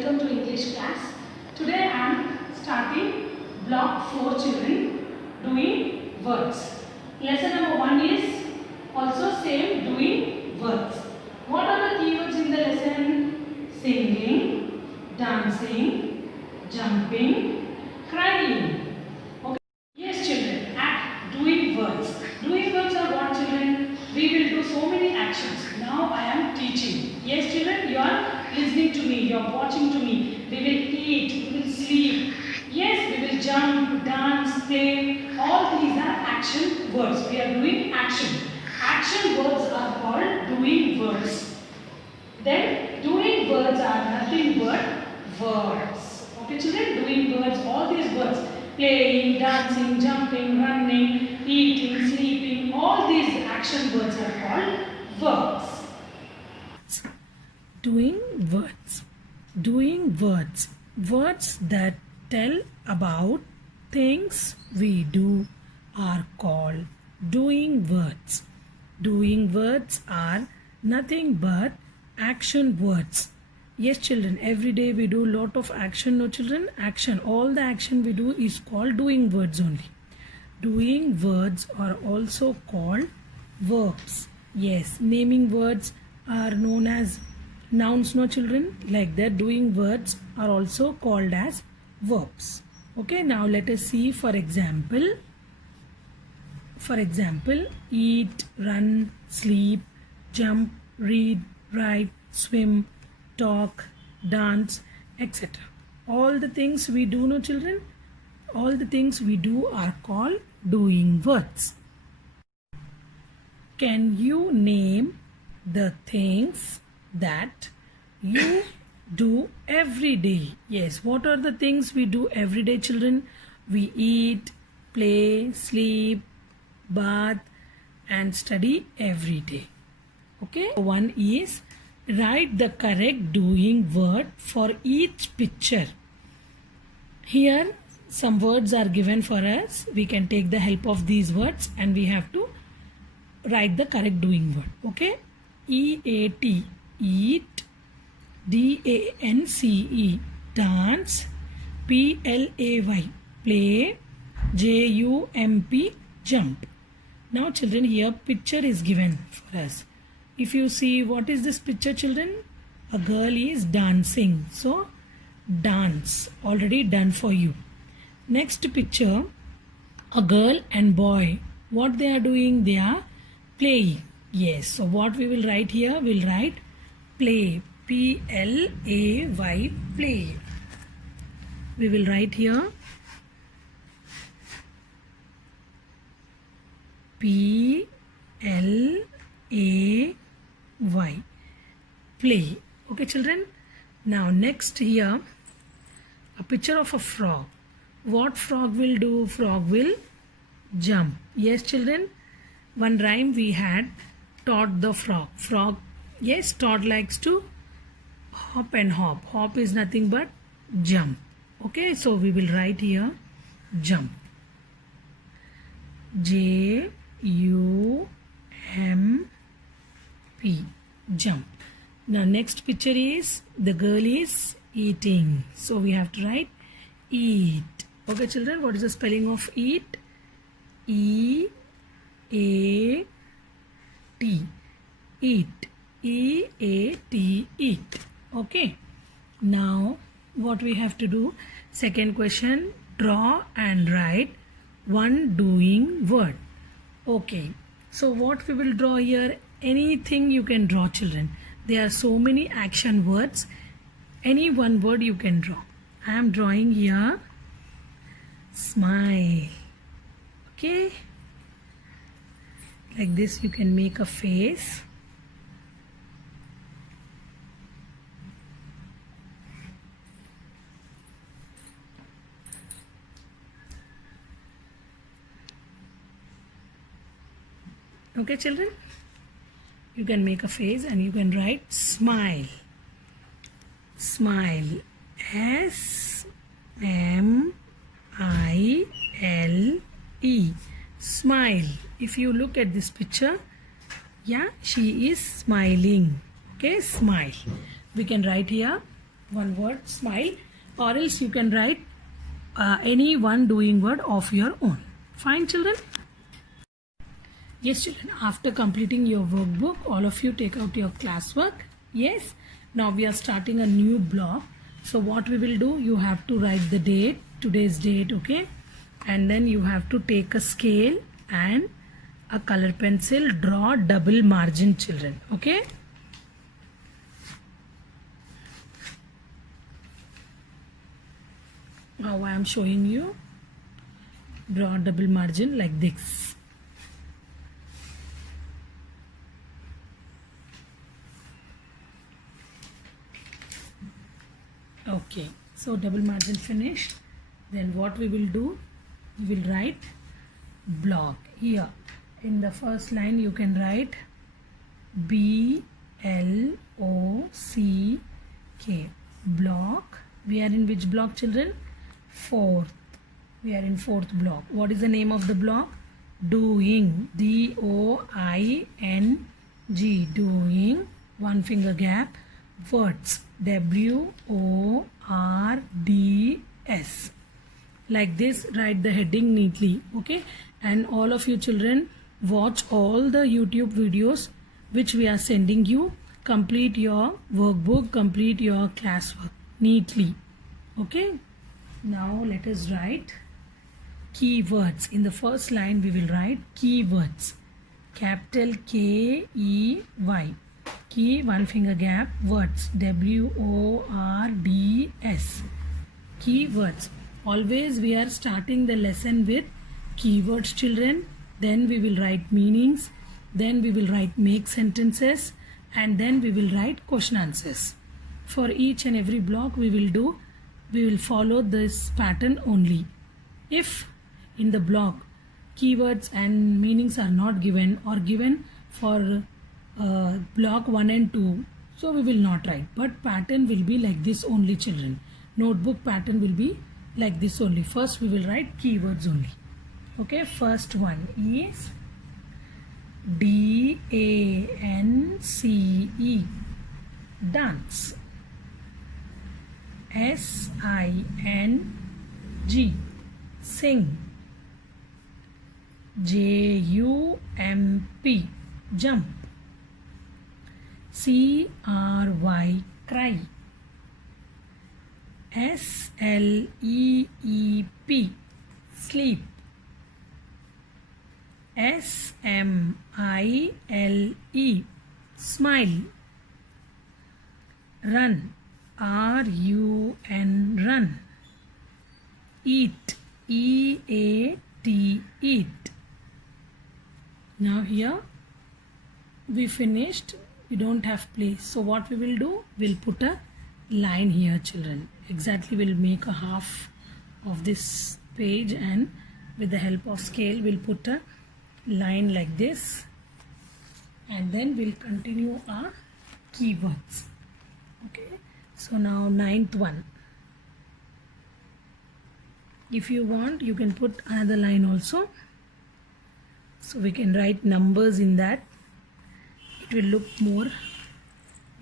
welcome to English class. Today I am starting block 4 children doing words. Lesson number 1 is also same doing words. What are the keywords in the lesson? Singing, dancing, jumping, crying. Okay. Yes children, act doing words. Doing words are what children? We will do so many actions. Now I am teaching. Yes children, you are listening to me, you are watching to me. We will eat, we will sleep. Yes, we will jump, dance, play. All these are action words. We are doing action. Action words are called doing words. Then doing words are nothing but words. Okay children, doing words, all these words. Playing, dancing, jumping, running, eating, sleeping. All these action words are called verbs. Doing words. Doing words. Words that tell about things we do are called doing words. Doing words are nothing but action words. Yes children, every day we do lot of action. No children, action. All the action we do is called doing words only. Doing words are also called verbs. Yes, naming words are known as nouns, no children, like that. Doing words are also called as verbs. Okay, now let us see for example, eat, run, sleep, jump, read, write, swim, talk, dance, etc. All the things we do, no children, all the things we do are called doing words. Can you name the things that you do every day? Yes, what are the things we do every day children? We eat, play, sleep, bath and study every day. Okay, one is write the correct doing word for each picture. Here some words are given for us. We can take the help of these words and we have to write the correct doing word. Okay, EAT, eat, DANCE, dance, PLAY, play, JUMP, jump. Now children, here picture is given for us. If you see, what is this picture children? A girl is dancing. So dance, already done for you. Next picture, a girl and boy. What they are doing? They are playing. Yes, so what we will write here? We'll write play, PLAY, play. We will write here PLAY, play. Okay children, now next here a picture of a frog. What frog will do? Frog will jump. Yes children, one rhyme we had, taught the frog. Frog, yes, Todd likes to hop and hop. Hop is nothing but jump. Okay, so we will write here jump, JUMP, jump. Now next picture is the girl is eating. So we have to write eat. Okay children, what is the spelling of eat? EAT, eat, EAT, eat. Okay, now what we have to do? Second question, draw and write one doing word. Okay, so what we will draw here? Anything you can draw children. There are so many action words. Any one word you can draw. I am drawing here smile. Okay, like this you can make a face. Okay children, you can make a face and you can write smile. Smile, SMILE, smile. If you look at this picture, yeah, she is smiling. Okay, smile. We can write here one word, smile, or else you can write any one doing word of your own. Fine, children? Yes, children, after completing your workbook, all of you take out your classwork. Yes, now we are starting a new block. So what we will do, you have to write the date, today's date, okay? And then you have to take a scale and a color pencil, draw double margin, children, okay? Now I am showing you, draw double margin like this. Okay, so double margin finished. Then what we will do, we will write block. Here in the first line you can write BLOCK, block. We are in which block, children? Fourth. We are in fourth block. What is the name of the block? Doing. DOING, doing. One finger gap. Words. WORDS. Like this, write the heading neatly, okay? And all of you children, watch all the YouTube videos which we are sending you. Complete your workbook, complete your classwork neatly, okay? Now let us write keywords. In the first line we will write keywords. Capital KEY. Key, one finger gap, words. WORDS. Keywords. Always we are starting the lesson with keywords, children. Then we will write meanings. Then we will write make sentences. And then we will write question answers. For each and every block we will follow this pattern only. If in the block keywords and meanings are not given or given for block 1 and 2, so we will not write, but pattern will be like this only, children. Notebook pattern will be like this only. First we will write keywords only, okay? First one is DANCE, dance. SING, sing. JUMP, jump. CRY, cry. SLEEP, sleep. SMILE, smile. Run, RUN, run. Eat, EAT, eat. Now here we finished. We don't have place, so what we will do, we'll put a line here, children. Exactly, we'll make a half of this page, and with the help of scale we'll put a line like this, and then we'll continue our keywords, okay? So now ninth one. If you want, you can put another line also, so we can write numbers in that. It will look more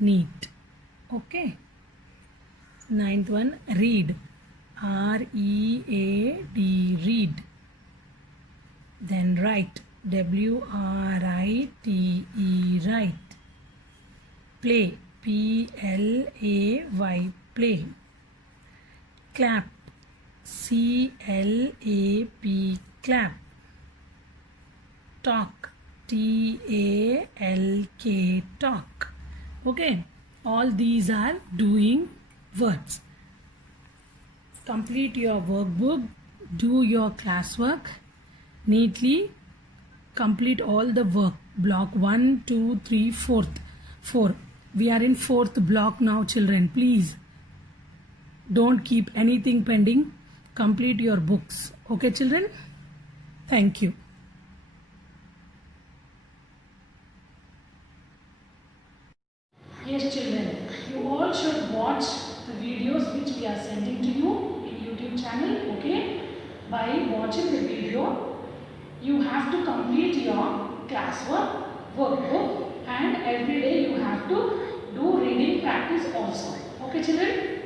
neat, okay? Ninth one, read. READ, read. Then write. WRITE, write. Play. PLAY, play. Clap. CLAP, clap. Talk. TALK, talk. Okay, all these are doing words. Complete your workbook, do your classwork neatly, complete all the work. Block 1, 2, 3, 4. We are in fourth block now, children. Please don't keep anything pending. Complete your books, okay, children? Thank you. Yes, children, you all should watch the videos which we are sending to you in YouTube channel, okay? By watching the video, you have to complete your classwork, workbook, and every day you have to do reading practice also. Okay, children?